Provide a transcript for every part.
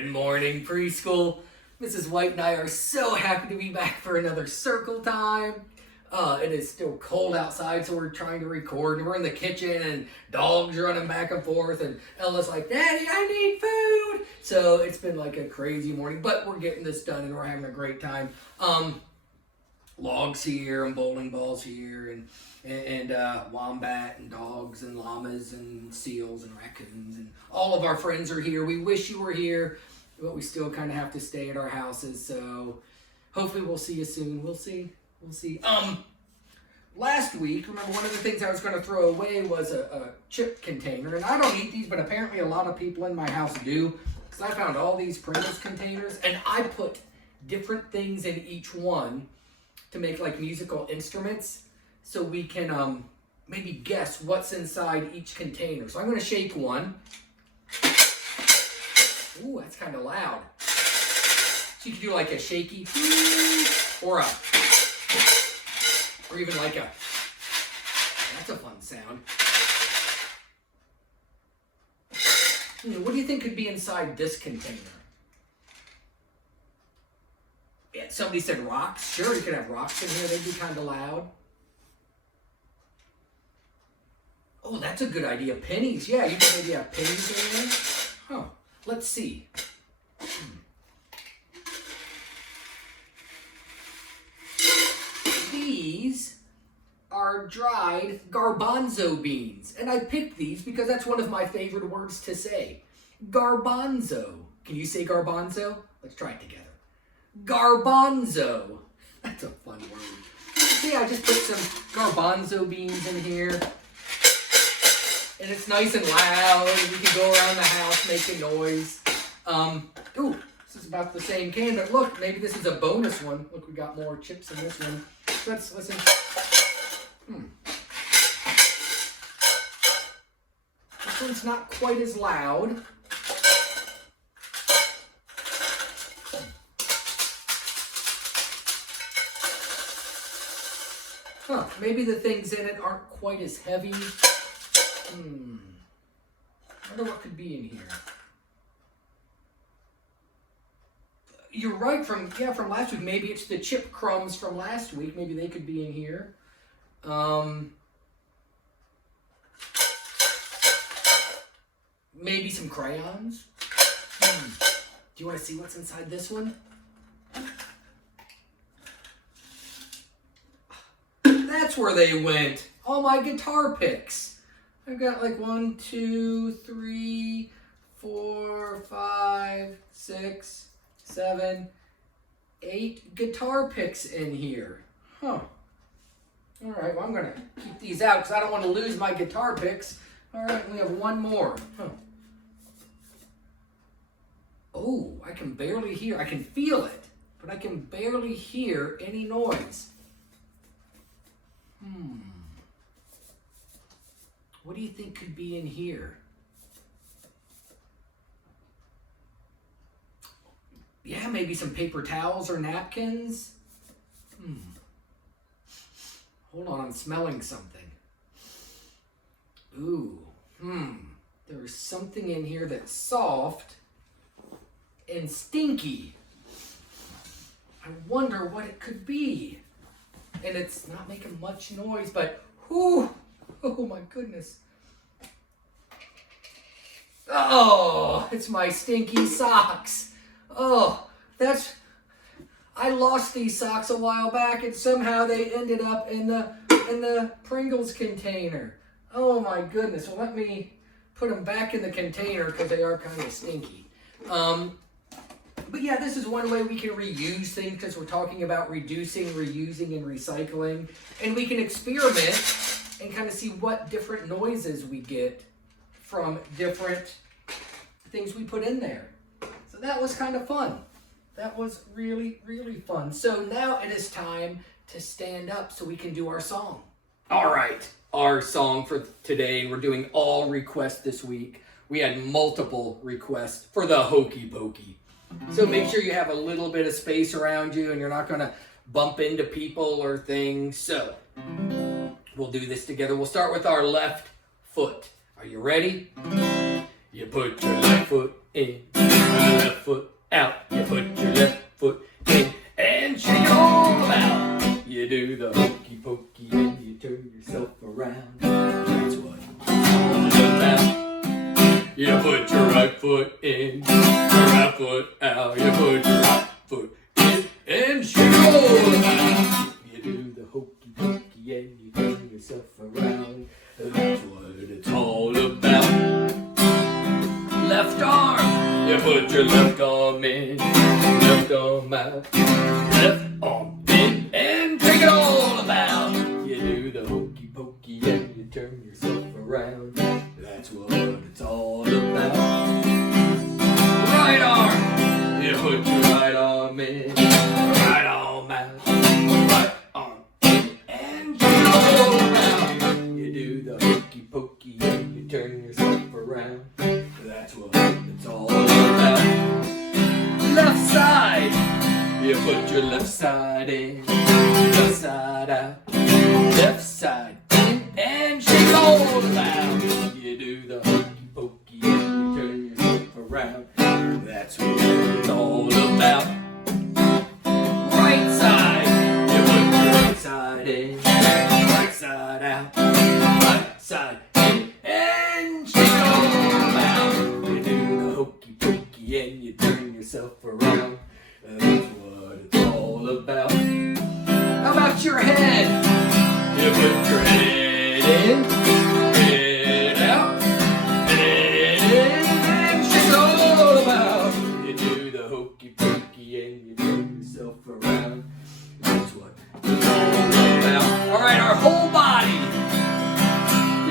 Good morning, preschool. Mrs. White and I are so happy to be back for another circle time. It is still cold outside, so we're trying to record, and we're in the kitchen, and dogs running back and forth, and Ella's like, Daddy, I need food! So it's been like a crazy morning, but we're getting this done, and we're having a great time. Logs here, and bowling balls here, and wombat, and dogs, and llamas, and seals, and raccoons, and all of our friends are here. We wish you were here, but we still kind of have to stay at our houses, so hopefully we'll see you soon. We'll see. Last week, remember one of the things I was going to throw away was a chip container, and I don't eat these, but apparently a lot of people in my house do, because I found all these Pringles containers, and I put different things in each one to make like musical instruments, so we can maybe guess what's inside each container. So I'm going to shake one. Ooh, that's kind of loud. So you can do like a shaky, or even like a, that's a fun sound. What do you think could be inside this container? Yeah, somebody said rocks. Sure, you could have rocks in here. They'd be kind of loud. Oh, that's a good idea. Pennies. Yeah, you could maybe have pennies in there. Huh. Let's see. These are dried garbanzo beans. And I picked these because that's one of my favorite words to say. Garbanzo. Can you say garbanzo? Let's try it together. Garbanzo. That's a fun word. See, I just put some garbanzo beans in here. And it's nice and loud. We can go around the house making noise. Ooh, this is about the same can, but look, maybe this is a bonus one. Look, we got more chips in this one. Let's listen. This one's not quite as loud. Huh, maybe the things in it aren't quite as heavy. I wonder what could be in here. You're right, from last week. Maybe it's the chip crumbs from last week. Maybe they could be in here. Maybe some crayons. Do you want to see what's inside this one? That's where they went. All my guitar picks. I've got like 1, 2, 3, 4, 5, 6, 7, 8 guitar picks in here. Huh. All right, well, I'm going to keep these out because I don't want to lose my guitar picks. All right, we have one more. Huh. Oh, I can barely hear. I can feel it, but I can barely hear any noise. What do you think could be in here? Yeah, maybe some paper towels or napkins. Hold on, I'm smelling something. Ooh, there's something in here that's soft and stinky. I wonder what it could be. And it's not making much noise, but whew, oh my goodness. Oh, it's my stinky socks. Oh, I lost these socks a while back, and somehow they ended up in the Pringles container. Oh my goodness. Well, let me put them back in the container because they are kind of stinky. But yeah, this is one way we can reuse things because we're talking about reducing, reusing, and recycling. And we can experiment and kind of see what different noises we get from different things we put in there. So that was kind of fun. That was really, really fun. So now it is time to stand up so we can do our song. All right, our song for today. We're doing all requests this week. We had multiple requests for the Hokey Pokey. So make sure you have a little bit of space around you and you're not going to bump into people or things. So we'll do this together. We'll start with our left foot. Are you ready? You put your left foot in, left foot out. You put your left foot in and shake it all about. You do the hokey pokey and you turn yourself around. That's what it's all about. You put your right foot in, your right foot out. You put your right foot in and shake it all about. You do the hokey pokey and you turn yourself around. That's what it's all about. Left arm, you put your left arm in, left arm out, left arm in, and take it all about. You do the hokey pokey and you turn yourself around. That's what it's all about. Right arm, you put your right arm in, right arm out, right arm in, and take it all about. You do the hokey pokey and you turn yourself around. That's what it's all about. Left side, you put your left side in, left side out, left side in, and shake it all about. You do the hokey pokey and you turn yourself around. That's what it's all about. Right side, you put your right side in, right side out, right side in, and shake it all about. You do the hokey pokey and you turn yourself around. That's what it's all about. How about your head? You put your head in, head out, head in, and shake it all about. You do the hokey pokey and you turn yourself around. That's what it's all about. All right, our whole body.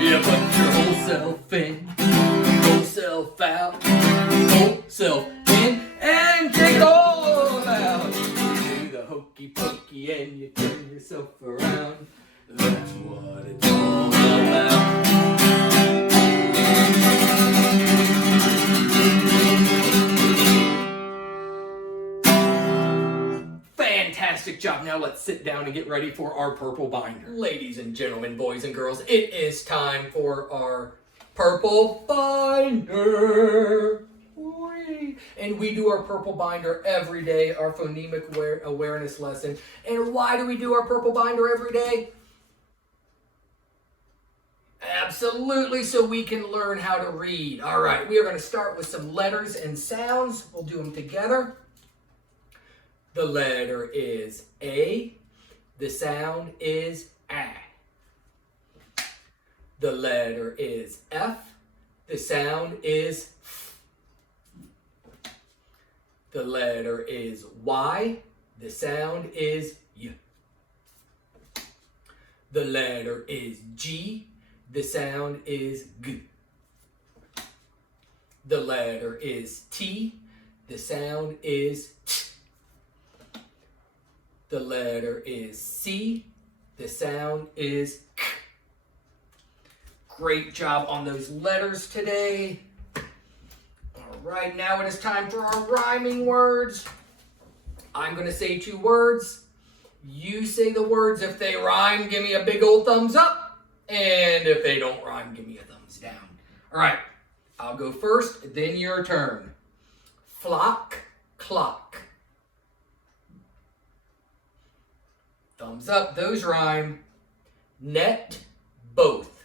You put your whole self in, whole self out, whole self in, and take it all about. You do the hokey pokey and you turn yourself around. That's what it's all about. Fantastic job. Now let's sit down and get ready for our purple binder. Ladies and gentlemen, boys and girls, it is time for our purple binder. Whee! And we do our purple binder every day, our phonemic awareness lesson. And why do we do our purple binder every day? Absolutely, so we can learn how to read. All right, we are going to start with some letters and sounds. We'll do them together. The letter is A. The sound is A. The letter is F. The sound is F. The letter is Y. The sound is Y. The letter is G. The sound is G. The letter is T. The sound is T. The letter is C. The sound is K. Great job on those letters today. All right, now it is time for our rhyming words. I'm going to say 2 words. You say the words. If they rhyme, give me a big old thumbs up. And if they don't rhyme, give me a thumbs down. All right, I'll go first, then your turn. Flock, clock. Thumbs up, those rhyme. Net, both.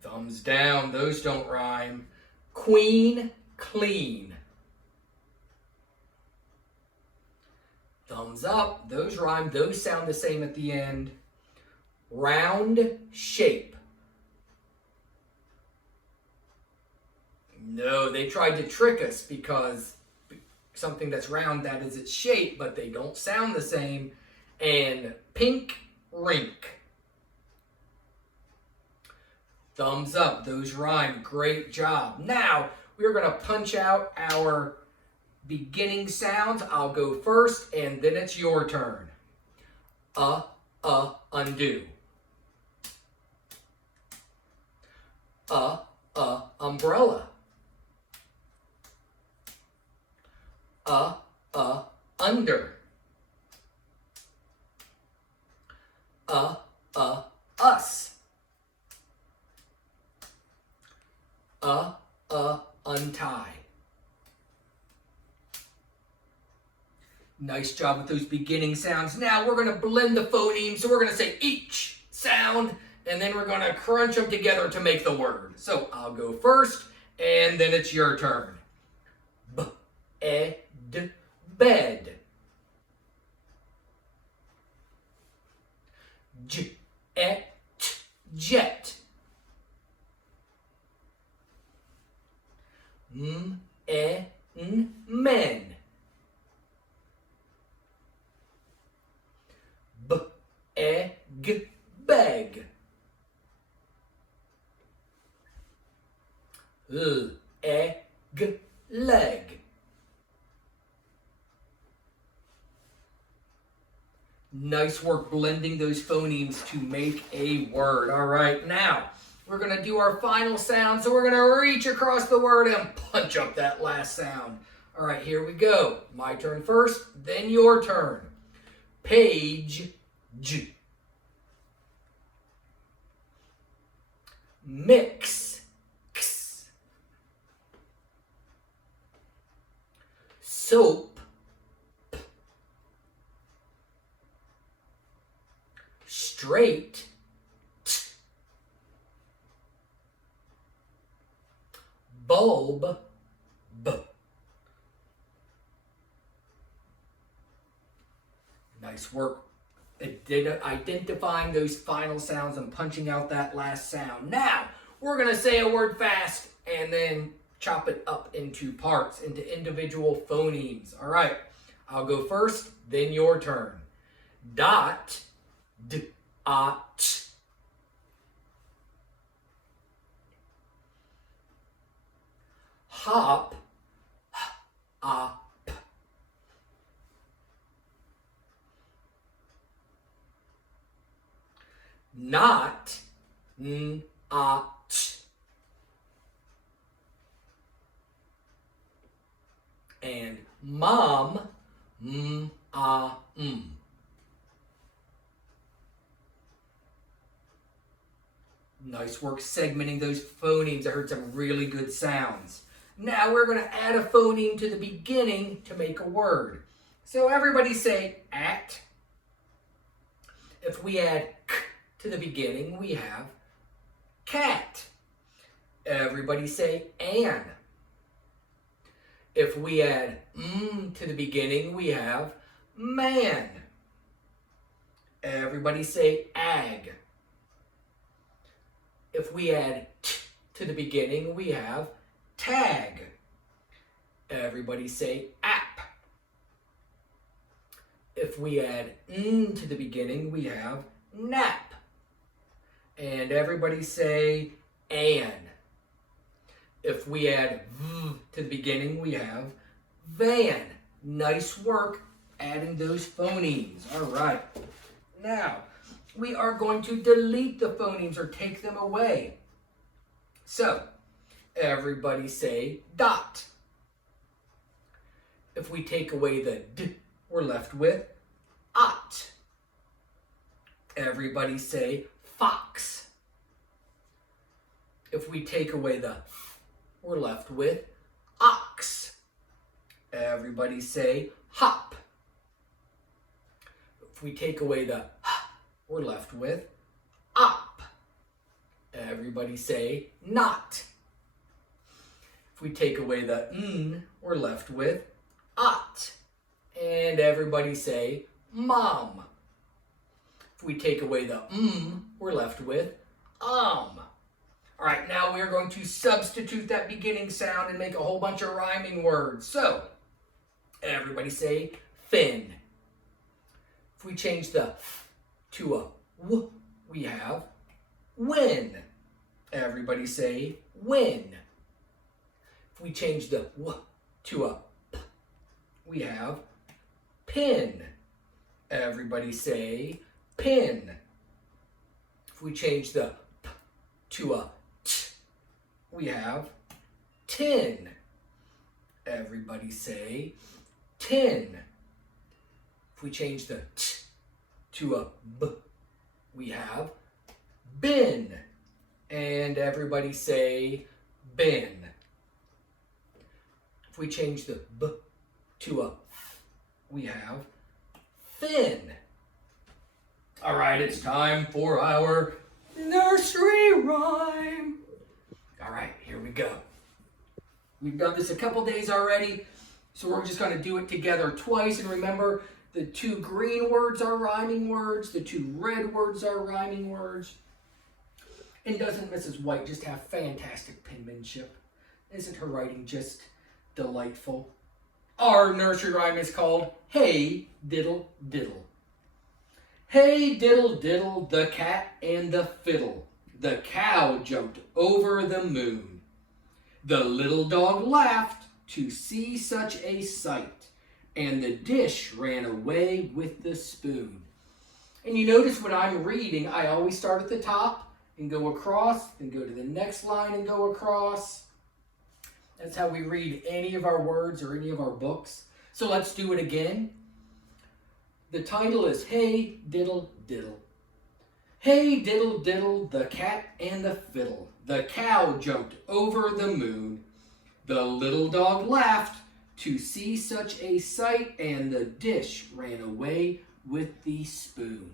Thumbs down, those don't rhyme. Queen, clean. Thumbs up, those rhyme, those sound the same at the end. Round, shape. No, they tried to trick us because something that's round, that is its shape, but they don't sound the same. And pink, rink. Thumbs up, those rhyme, great job. Now, we're going to punch out our beginning sounds. I'll go first, and then it's your turn. Undo. Umbrella. Under. Us. untie. Nice job with those beginning sounds. Now we're going to blend the phonemes. So we're going to say each sound, and then we're going to crunch them together to make the word. So I'll go first, and then it's your turn. B-E-D, bed. J-E-T, jet. M-E-N, men. B-E-G, beg. L-E-G, leg. Nice work blending those phonemes to make a word. All right, now we're going to do our final sound. So we're going to reach across the word and punch up that last sound. All right, here we go. My turn first, then your turn. Page, J. Mix, X. Soap, P. Straight, T. Bulb, B. Nice work identifying those final sounds and punching out that last sound. Now, we're going to say a word fast and then chop it up into parts, into individual phonemes. All right, I'll go first, then your turn. Dot, D-A-T. Hop, H-A-P. Not, N-A-T. And mom, M-A-M. Nice work segmenting those phonemes. I heard some really good sounds. Now we're going to add a phoneme to the beginning to make a word. So everybody say at. If we add k to the beginning, we have cat. Everybody say an. If we add to the beginning, we have man. Everybody say ag. If we add t to the beginning, we have tag. Everybody say app. If we add to the beginning, we have nap. And everybody say an. If we add v to the beginning, we have van. Nice work adding those phonemes. All right. Now, we are going to delete the phonemes or take them away. So, everybody say dot. If we take away the d, we're left with ot. Everybody say fox. If we take away the f, we're left with ox. Everybody say hop. If we take away the h, we're left with op. Everybody say not. If we take away the n, we're left with ot. And everybody say mom. If we take away the we're left with All right, now we're going to substitute that beginning sound and make a whole bunch of rhyming words. So, everybody say fin. If we change the f to a w, we have win. Everybody say win. If we change the w to a p, we have pin. Everybody say pin. If we change the p to a t, we have tin. Everybody say tin. If we change the t to a b, we have bin. And everybody say bin. If we change the B to a F, we have fin. All right, it's time for our nursery rhyme. All right, here we go. We've done this a couple days already, so we're just going to do it together twice. And remember, the two green words are rhyming words. The two red words are rhyming words. And doesn't Mrs. White just have fantastic penmanship? Isn't her writing just delightful? Our nursery rhyme is called Hey Diddle Diddle. Hey diddle diddle, the cat and the fiddle. The cow jumped over the moon. The little dog laughed to see such a sight, and the dish ran away with the spoon. And you notice when I'm reading, I always start at the top and go across, then go to the next line and go across. That's how we read any of our words or any of our books. So let's do it again. The title is Hey Diddle Diddle. Hey diddle diddle, the cat and the fiddle. The cow jumped over the moon. The little dog laughed to see such a sight, and the dish ran away with the spoon.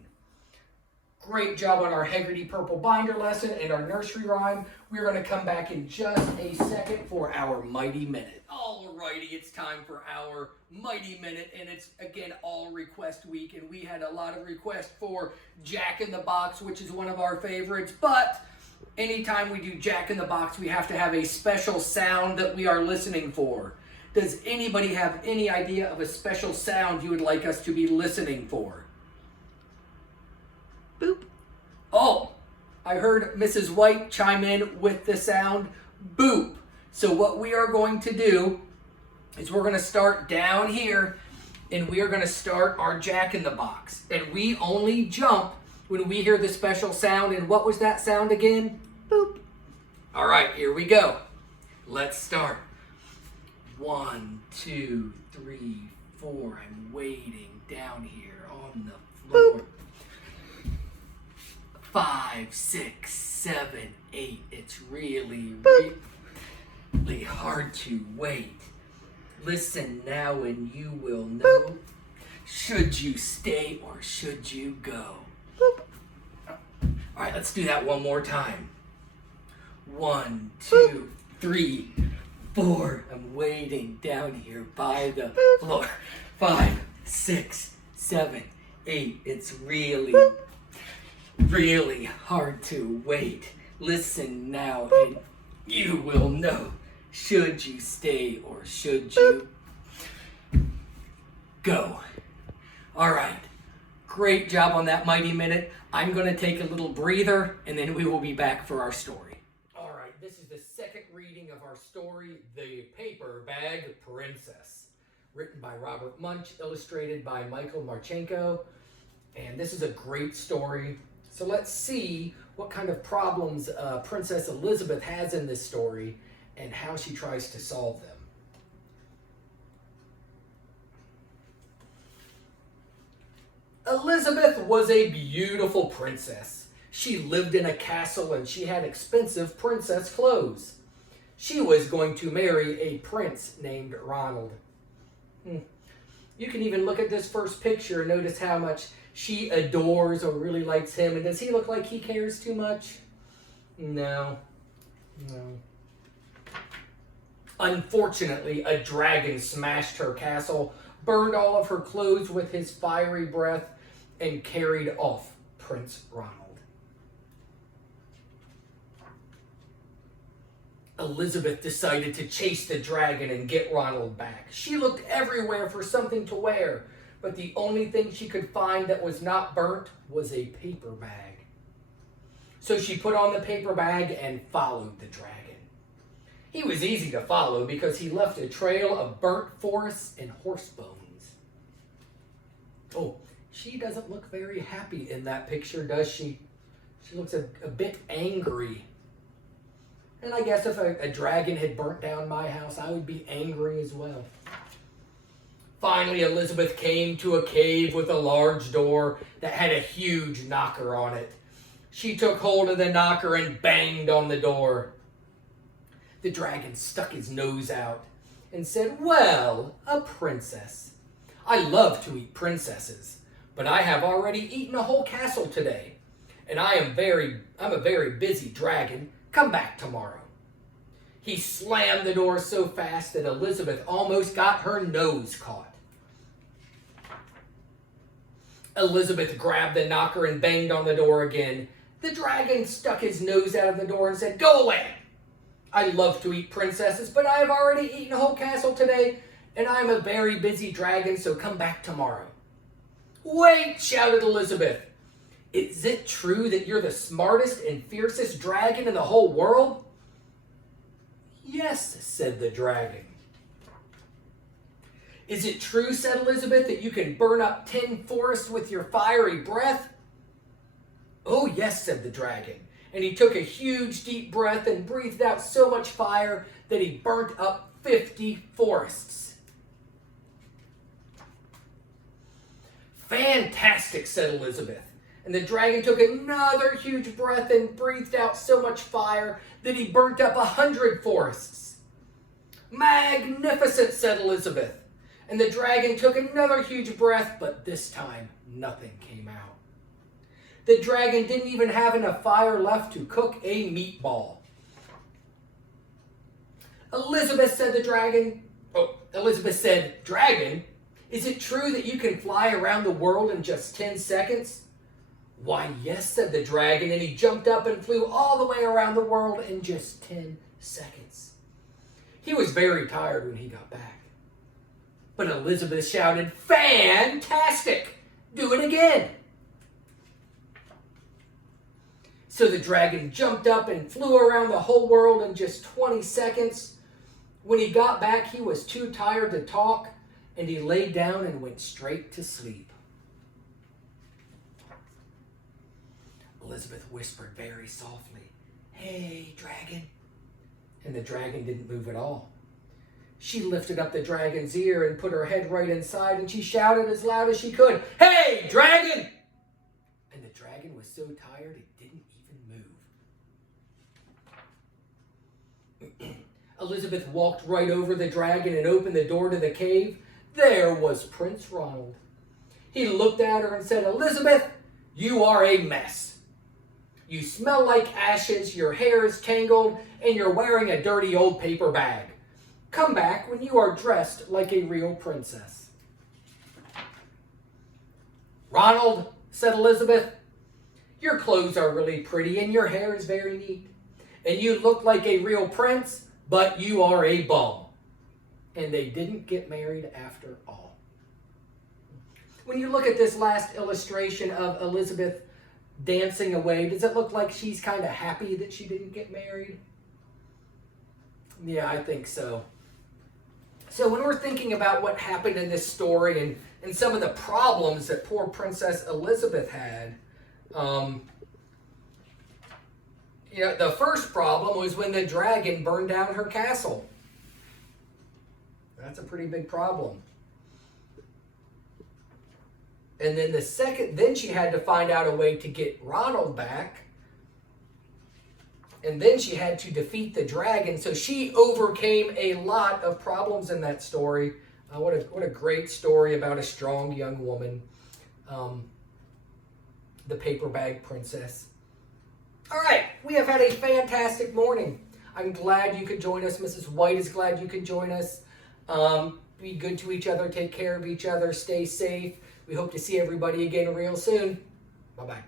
Great job on our Heggerty Purple Binder lesson and our nursery rhyme. We're going to come back in just a second for our Mighty Minute. Alrighty, it's time for our Mighty Minute, and it's, again, all request week, and we had a lot of requests for Jack in the Box, which is one of our favorites, but anytime we do Jack in the Box, we have to have a special sound that we are listening for. Does anybody have any idea of a special sound you would like us to be listening for? Boop. Oh, I heard Mrs. White chime in with the sound boop. So what we are going to do is we're going to start down here, and we are going to start our Jack in the Box. And we only jump when we hear the special sound. And what was that sound again? Boop. All right, here we go. Let's start. 1, 2, 3, 4. I'm waiting down here on the floor. Boop. 5, 6, 7, 8. It's really hard to wait. Listen now and you will know. Should you stay or should you go? All right, let's do that one more time. 1, 2, 3, 4. I'm waiting down here by the floor. 5, 6, 7, 8. It's really hard to wait. Listen now and you will know. Should you stay or should you go? All right. Great job on that Mighty Minute. I'm going to take a little breather and then we will be back for our story. All right. This is the second reading of our story, The Paper Bag Princess. Written by Robert Munch, illustrated by Michael Marchenko. And this is a great story. So let's see what kind of problems Princess Elizabeth has in this story and how she tries to solve them. Elizabeth was a beautiful princess. She lived in a castle and she had expensive princess clothes. She was going to marry a prince named Ronald. You can even look at this first picture and notice how much she adores or really likes him. And does he look like he cares too much? No. Unfortunately, a dragon smashed her castle, burned all of her clothes with his fiery breath, and carried off Prince Ronald. Elizabeth decided to chase the dragon and get Ronald back. She looked everywhere for something to wear, but the only thing she could find that was not burnt was a paper bag. So she put on the paper bag and followed the dragon. He was easy to follow because he left a trail of burnt forests and horse bones. Oh, she doesn't look very happy in that picture, does she? She looks a bit angry. And I guess if a dragon had burnt down my house, I would be angry as well. Finally, Elizabeth came to a cave with a large door that had a huge knocker on it. She took hold of the knocker and banged on the door. The The dragon stuck his nose out and said, "Well, a princess. I love to eat princesses, but I have already eaten a whole castle today, and I'm a very busy dragon. Come back tomorrow." He slammed the door so fast that Elizabeth almost got her nose caught. Elizabeth grabbed the knocker and banged on the door again. The dragon stuck his nose out of the door and said, "Go away. I love to eat princesses, but I have already eaten a whole castle today, and I'm a very busy dragon, so come back tomorrow." "Wait," shouted Elizabeth. "Is it true that you're the smartest and fiercest dragon in the whole world?" "Yes," said the dragon. "Is it true," said Elizabeth, "that you can burn up 10 forests with your fiery breath?" "Oh, yes," said the dragon. And he took a huge deep breath and breathed out so much fire that he burnt up 50 forests. "Fantastic," said Elizabeth. And the dragon took another huge breath and breathed out so much fire that he burnt up 100 forests. "Magnificent," said Elizabeth. And the dragon took another huge breath, but this time nothing came out. The dragon didn't even have enough fire left to cook a meatball. Elizabeth said, "Dragon, is it true that you can fly around the world in just 10 seconds? "Why, yes," said the dragon, and he jumped up and flew all the way around the world in just 10 seconds. He was very tired when he got back. But Elizabeth shouted, "Fantastic! Do it again!" So the dragon jumped up and flew around the whole world in just 20 seconds. When he got back, he was too tired to talk, and he laid down and went straight to sleep. Elizabeth whispered very softly, "Hey, dragon." And the dragon didn't move at all. She lifted up the dragon's ear and put her head right inside, and she shouted as loud as she could, "Hey, dragon!" And the dragon was so tired it didn't even move. Elizabeth walked right over the dragon and opened the door to the cave. There was Prince Ronald. He looked at her and said, "Elizabeth, you are a mess. You smell like ashes, your hair is tangled, and you're wearing a dirty old paper bag. Come back when you are dressed like a real princess." "Ronald," said Elizabeth, "your clothes are really pretty and your hair is very neat. And you look like a real prince, but you are a bum." And they didn't get married after all. When you look at this last illustration of Elizabeth dancing away, does it look like she's kind of happy that she didn't get married? Yeah, I think so. So when we're thinking about what happened in this story and some of the problems that poor Princess Elizabeth had, the first problem was when the dragon burned down her castle. That's a pretty big problem. And then then she had to find out a way to get Ronald back. And then she had to defeat the dragon. So she overcame a lot of problems in that story. What a great story about a strong young woman. The paper bag princess. All right, we have had a fantastic morning. I'm glad you could join us. Mrs. White is glad you could join us. Be good to each other. Take care of each other. Stay safe. We hope to see everybody again real soon. Bye-bye.